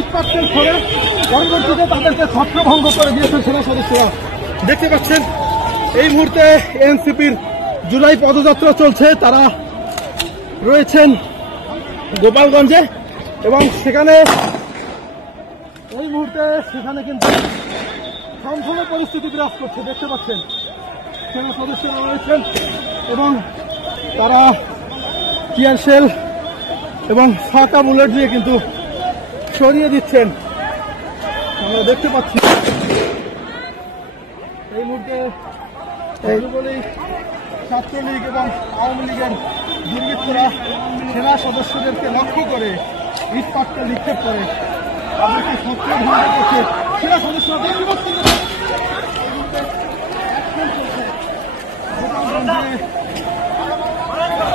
ইটপাটকেল করে পরবর্তীতে তাদেরকে ছত্রভঙ্গ করে দিয়েছে সেনা সদস্যরা। দেখতে পাচ্ছেন এই মুহূর্তে এনসিপির জুলাই পদযাত্রা চলছে। তারা রয়েছেন গোপালগঞ্জে এবং সেখানে এই মুহূর্তে সেখানে কিন্তু থমথমে পরিস্থিতি বিরাজ করছে। দেখতে পাচ্ছেন সেনা সদস্যরা রয়েছেন এবং তারা টিয়ার শেল এবং ফাঁকা বুলেট দিয়ে কিন্তু সরিয়ে দিচ্ছেন। আমরা দেখতে পাচ্ছি এই মুহূর্তে যুবলীগ, ছাত্রলীগ এবং আওয়ামী লীগের দুর্বৃত্তরা সেনা সদস্যদেরকে লক্ষ্য করে ইটপাটকেল নিক্ষেপ করে তাদেরকে ছত্রভঙ্গ করছে। সেনা সদস্যরা দেখতে পাচ্ছেন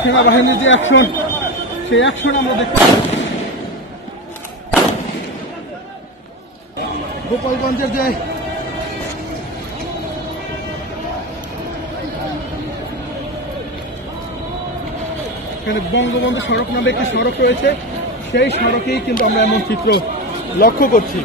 সেনাবাহিনীর যে অ্যাকশন, সেই অ্যাকশন আমরা দেখতে পাচ্ছি। গোপালগঞ্জের যে এখানে বঙ্গবন্ধু সড়ক নামে একটি সড়ক রয়েছে, সেই সড়কেই কিন্তু আমরা এমন চিত্র লক্ষ্য করছি।